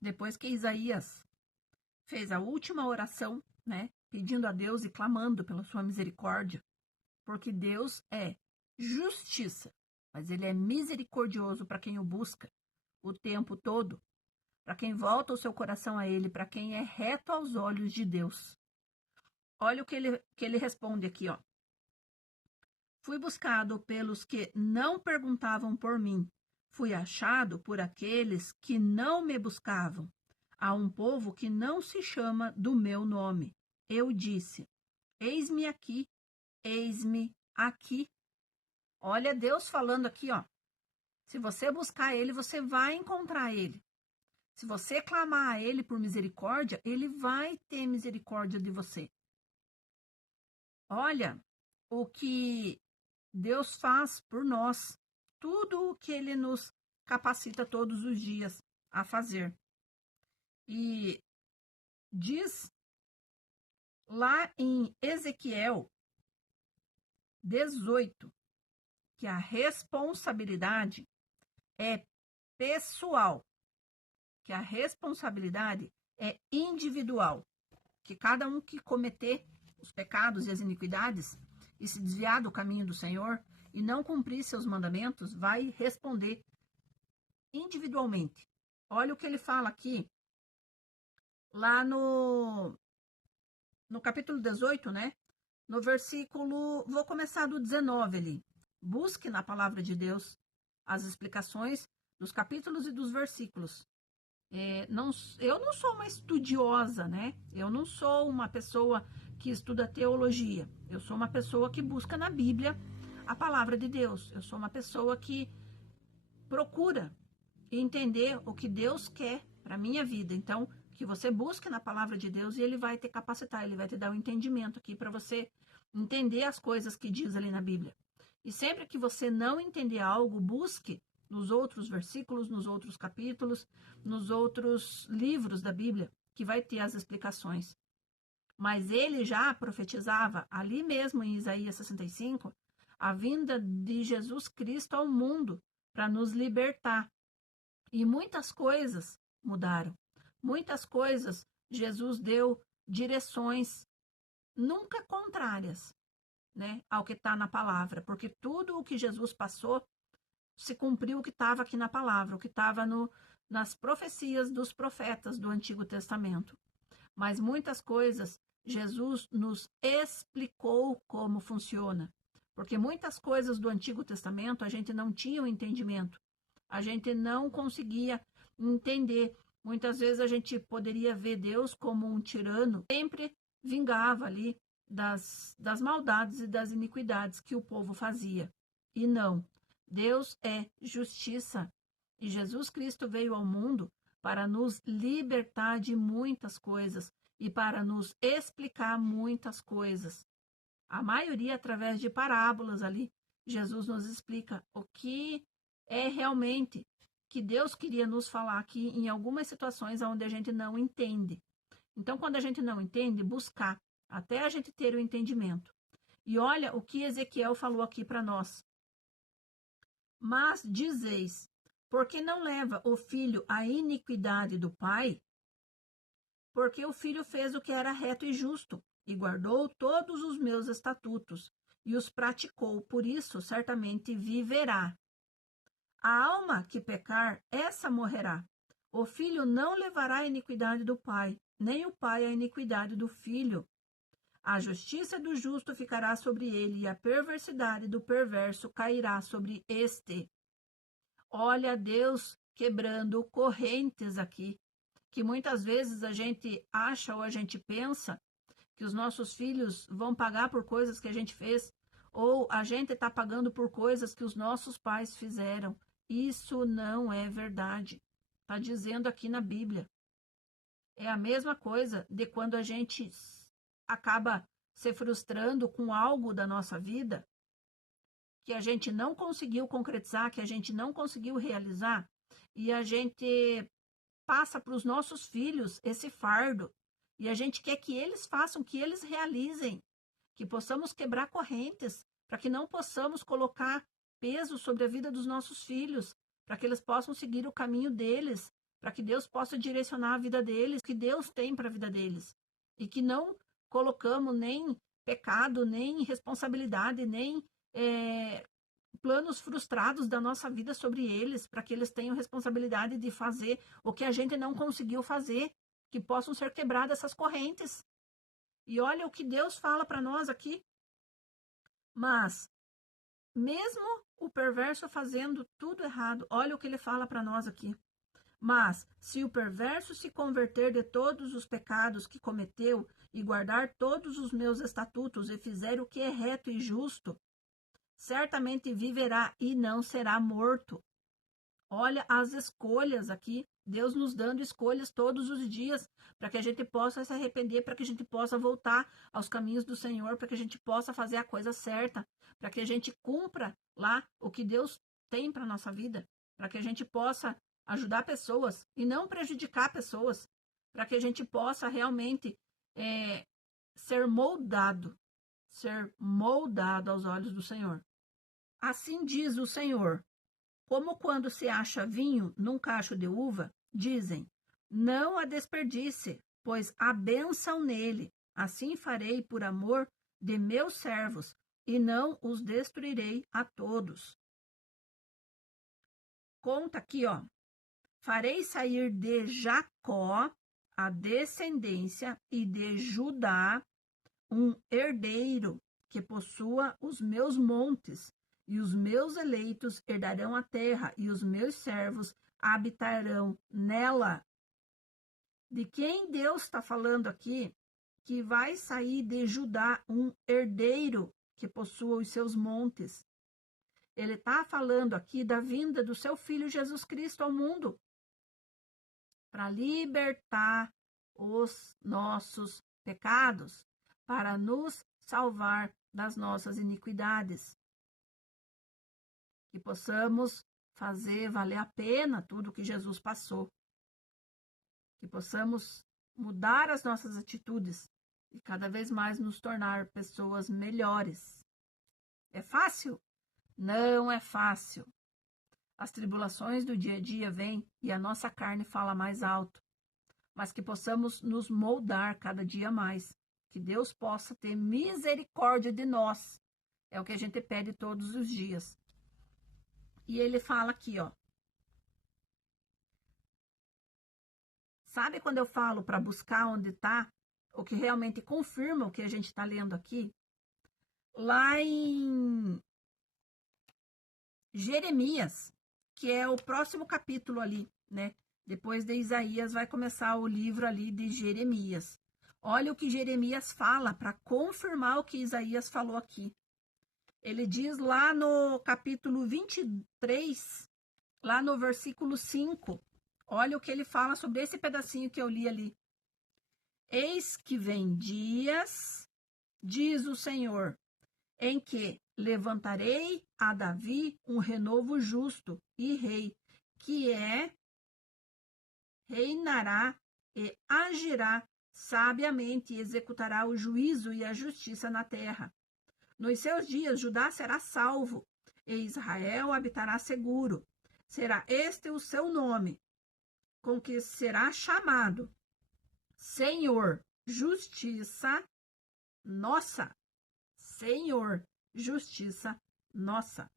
depois que Isaías fez a última oração, né, pedindo a Deus e clamando pela sua misericórdia, porque Deus é justiça, mas ele é misericordioso para quem o busca o tempo todo, para quem volta o seu coração a ele, para quem é reto aos olhos de Deus. Olha o que ele responde aqui, ó. Fui buscado pelos que não perguntavam por mim. Fui achado por aqueles que não me buscavam. Há um povo que não se chama do meu nome. Eu disse: eis-me aqui, eis-me aqui. Olha Deus falando aqui, ó. Se você buscar ele, você vai encontrar ele. Se você clamar a ele por misericórdia, ele vai ter misericórdia de você. Olha o que Deus faz por nós, tudo o que ele nos capacita todos os dias a fazer. E diz lá em Ezequiel 18 que a responsabilidade é pessoal, que a responsabilidade é individual, que cada um que cometer os pecados e as iniquidades e se desviar do caminho do Senhor e não cumprir seus mandamentos, vai responder individualmente. Olha o que ele fala aqui, lá no capítulo 18, né? No versículo, vou começar do 19 ali. Busque na palavra de Deus as explicações dos capítulos e dos versículos. Eu não sou uma estudiosa, né? Eu não sou uma pessoa que estuda teologia. Eu sou uma pessoa que busca na Bíblia a palavra de Deus. Eu sou uma pessoa que procura entender o que Deus quer para a minha vida. Então, que você busque na palavra de Deus e ele vai te capacitar, ele vai te dar um entendimento aqui para você entender as coisas que diz ali na Bíblia. E sempre que você não entender algo, busque nos outros versículos, nos outros capítulos, nos outros livros da Bíblia, que vai ter as explicações. Mas ele já profetizava ali mesmo em Isaías 65 a vinda de Jesus Cristo ao mundo para nos libertar. E muitas coisas mudaram. Muitas coisas Jesus deu direções nunca contrárias, né, ao que está na palavra, porque tudo o que Jesus passou se cumpriu o que estava aqui na palavra, o que estava nas profecias dos profetas do Antigo Testamento. Mas muitas coisas Jesus nos explicou como funciona, porque muitas coisas do Antigo Testamento a gente não tinha o entendimento, a gente não conseguia entender. Muitas vezes a gente poderia ver Deus como um tirano, sempre vingava ali das maldades e das iniquidades que o povo fazia. E não, Deus é justiça. E Jesus Cristo veio ao mundo para nos libertar de muitas coisas e para nos explicar muitas coisas. A maioria através de parábolas ali, Jesus nos explica o que é realmente que Deus queria nos falar aqui em algumas situações onde a gente não entende. Então, quando a gente não entende, buscar até a gente ter o entendimento. E olha o que Ezequiel falou aqui para nós. Mas dizeis, por que não leva o filho à iniquidade do pai? Porque o filho fez o que era reto e justo, e guardou todos os meus estatutos, e os praticou, por isso certamente viverá. A alma que pecar, essa morrerá. O filho não levará a iniquidade do pai, nem o pai a iniquidade do filho. A justiça do justo ficará sobre ele, e a perversidade do perverso cairá sobre este. Olha Deus quebrando correntes aqui, que muitas vezes a gente acha ou a gente pensa que os nossos filhos vão pagar por coisas que a gente fez, ou a gente está pagando por coisas que os nossos pais fizeram. Isso não é verdade. Está dizendo aqui na Bíblia. É a mesma coisa de quando a gente acaba se frustrando com algo da nossa vida que a gente não conseguiu concretizar, que a gente não conseguiu realizar, e a gente passa para os nossos filhos esse fardo, e a gente quer que eles façam, que eles realizem, que possamos quebrar correntes, para que não possamos colocar peso sobre a vida dos nossos filhos, para que eles possam seguir o caminho deles, para que Deus possa direcionar a vida deles, que Deus tem para a vida deles. E que não colocamos nem pecado, nem responsabilidade, nem planos frustrados da nossa vida sobre eles, para que eles tenham responsabilidade de fazer o que a gente não conseguiu fazer, que possam ser quebradas essas correntes. E olha o que Deus fala para nós aqui. Mas, mesmo o perverso fazendo tudo errado, olha o que ele fala para nós aqui. Mas, se o perverso se converter de todos os pecados que cometeu e guardar todos os meus estatutos e fizer o que é reto e justo, certamente viverá e não será morto. Olha as escolhas aqui, Deus nos dando escolhas todos os dias, para que a gente possa se arrepender, para que a gente possa voltar aos caminhos do Senhor, para que a gente possa fazer a coisa certa, para que a gente cumpra lá o que Deus tem para a nossa vida, para que a gente possa ajudar pessoas e não prejudicar pessoas, para que a gente possa realmente ser moldado aos olhos do Senhor. Assim diz o Senhor: como quando se acha vinho num cacho de uva, dizem, não a desperdice, pois há bênção nele. Assim farei por amor de meus servos, e não os destruirei a todos. Conta aqui, ó. Farei sair de Jacó a descendência e de Judá um herdeiro que possua os meus montes, e os meus eleitos herdarão a terra, e os meus servos habitarão nela. De quem Deus está falando aqui? Que vai sair de Judá um herdeiro que possua os seus montes. Ele está falando aqui da vinda do seu Filho Jesus Cristo ao mundo, para libertar os nossos pecados, para nos salvar das nossas iniquidades. Que possamos fazer valer a pena tudo que Jesus passou. Que possamos mudar as nossas atitudes e cada vez mais nos tornar pessoas melhores. É fácil? Não é fácil. As tribulações do dia a dia vêm e a nossa carne fala mais alto. Mas que possamos nos moldar cada dia mais. Que Deus possa ter misericórdia de nós. É o que a gente pede todos os dias. E ele fala aqui, ó. Sabe quando eu falo para buscar onde está, o que realmente confirma o que a gente está lendo aqui? Lá em Jeremias, que é o próximo capítulo ali, né? Depois de Isaías vai começar o livro ali de Jeremias. Olha o que Jeremias fala para confirmar o que Isaías falou aqui. Ele diz lá no capítulo 23, lá no versículo 5, olha o que ele fala sobre esse pedacinho que eu li ali. Eis que vem dias, diz o Senhor, em que levantarei a Davi um renovo justo e rei, que reinará e agirá sabiamente e executará o juízo e a justiça na terra. Nos seus dias, Judá será salvo, e Israel habitará seguro. Será este o seu nome, com que será chamado Senhor, justiça nossa. Senhor, justiça nossa.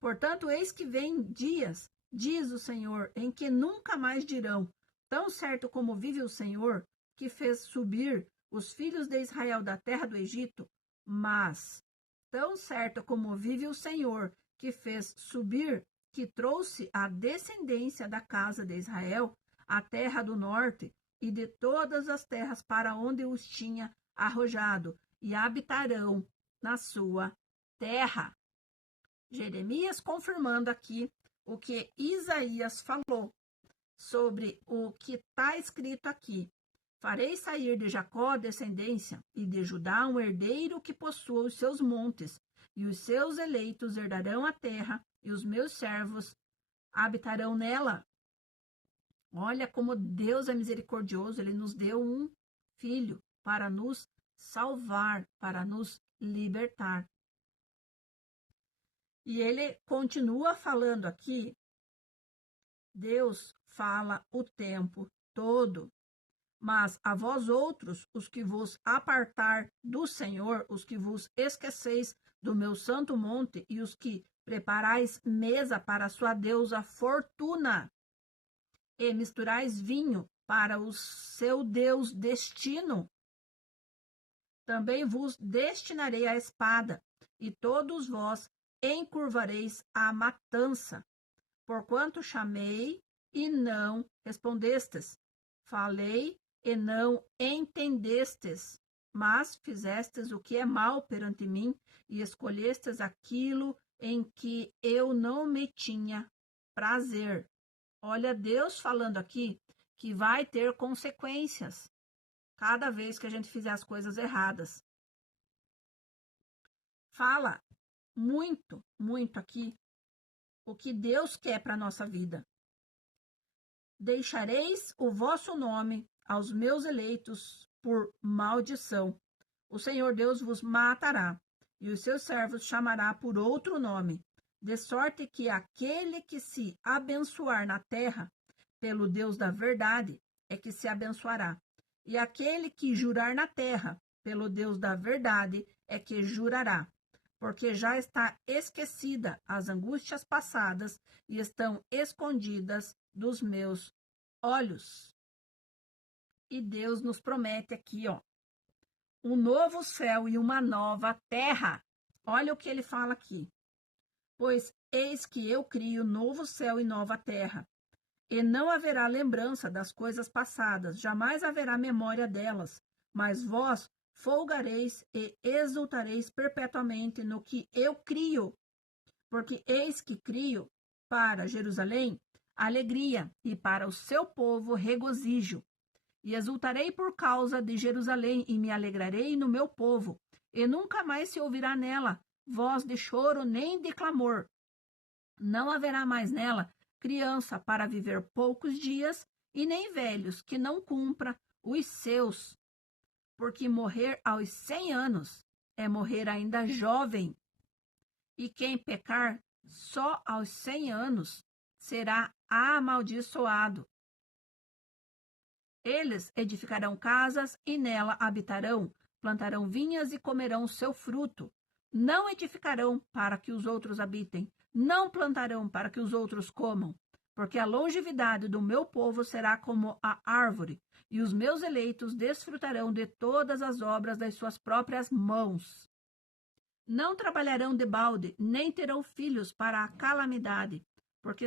Portanto, eis que vem dias, diz o Senhor, em que nunca mais dirão, tão certo como vive o Senhor, que fez subir os filhos de Israel da terra do Egito, mas, tão certo como vive o Senhor, que fez subir, que trouxe a descendência da casa de Israel, a terra do norte, e de todas as terras para onde os tinha arrojado, e habitarão na sua terra. Jeremias confirmando aqui o que Isaías falou sobre o que está escrito aqui. Farei sair de Jacó descendência e de Judá um herdeiro que possua os seus montes, e os seus eleitos herdarão a terra, e os meus servos habitarão nela. Olha como Deus é misericordioso, ele nos deu um filho para nos salvar, para nos libertar. E ele continua falando aqui, Deus fala o tempo todo. Mas a vós outros, os que vos apartar do Senhor, os que vos esqueceis do meu santo monte, e os que preparais mesa para a sua deusa Fortuna, e misturais vinho para o seu Deus Destino, também vos destinarei a espada, e todos vós encurvareis à matança, porquanto chamei e não respondestes, falei e não entendestes, mas fizestes o que é mal perante mim, e escolhestes aquilo em que eu não me tinha prazer. Olha, Deus falando aqui que vai ter consequências cada vez que a gente fizer as coisas erradas. Fala muito, muito aqui o que Deus quer para a nossa vida. Deixareis o vosso nome aos meus eleitos por maldição. O Senhor Deus vos matará, e os seus servos chamará por outro nome, de sorte que aquele que se abençoar na terra, pelo Deus da verdade, é que se abençoará. E aquele que jurar na terra, pelo Deus da verdade, é que jurará. Porque já está esquecida as angústias passadas e estão escondidas dos meus olhos. E Deus nos promete aqui, ó, um novo céu e uma nova terra. Olha o que ele fala aqui. Pois eis que eu crio novo céu e nova terra, e não haverá lembrança das coisas passadas, jamais haverá memória delas, mas vós folgareis e exultareis perpetuamente no que eu crio, porque eis que crio para Jerusalém alegria e para o seu povo regozijo. E exultarei por causa de Jerusalém e me alegrarei no meu povo, e nunca mais se ouvirá nela voz de choro nem de clamor. Não haverá mais nela criança para viver poucos dias, e nem velhos que não cumpra os seus, porque morrer aos 100 anos é morrer ainda jovem, e quem pecar só aos 100 anos será amaldiçoado. Eles edificarão casas e nela habitarão, plantarão vinhas e comerão o seu fruto. Não edificarão para que os outros habitem, não plantarão para que os outros comam, porque a longevidade do meu povo será como a árvore, e os meus eleitos desfrutarão de todas as obras das suas próprias mãos. Não trabalharão de balde, nem terão filhos para a calamidade, porque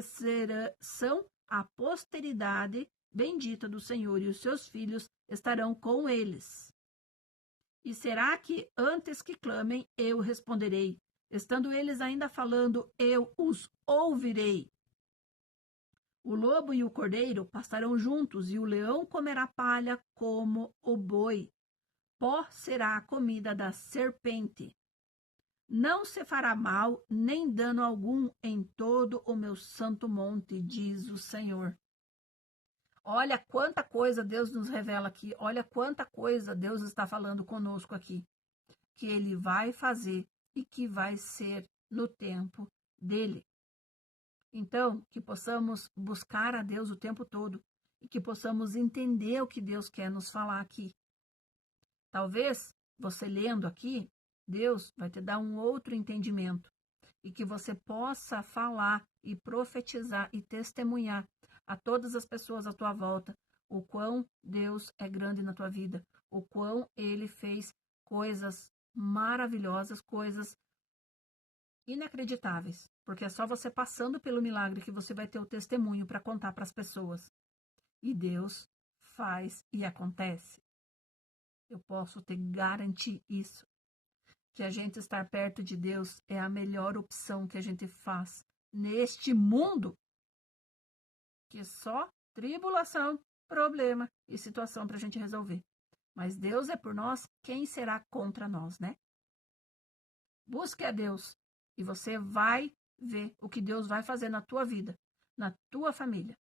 são a posteridade bendita do Senhor, e os seus filhos estarão com eles. E será que, antes que clamem, eu responderei? Estando eles ainda falando, eu os ouvirei. O lobo e o cordeiro pastarão juntos, e o leão comerá palha como o boi. Pó será a comida da serpente. Não se fará mal, nem dano algum em todo o meu santo monte, diz o Senhor. Olha quanta coisa Deus nos revela aqui, olha quanta coisa Deus está falando conosco aqui, que Ele vai fazer e que vai ser no tempo dele. Então, que possamos buscar a Deus o tempo todo e que possamos entender o que Deus quer nos falar aqui. Talvez você lendo aqui, Deus vai te dar um outro entendimento e que você possa falar e profetizar e testemunhar a todas as pessoas à tua volta o quão Deus é grande na tua vida, o quão Ele fez coisas maravilhosas, coisas inacreditáveis, porque é só você passando pelo milagre que você vai ter o testemunho para contar para as pessoas. E Deus faz e acontece. Eu posso te garantir isso, que a gente estar perto de Deus é a melhor opção que a gente faz neste mundo, que só tribulação, problema e situação para a gente resolver. Mas Deus é por nós, quem será contra nós, né? Busque a Deus e você vai ver o que Deus vai fazer na tua vida, na tua família.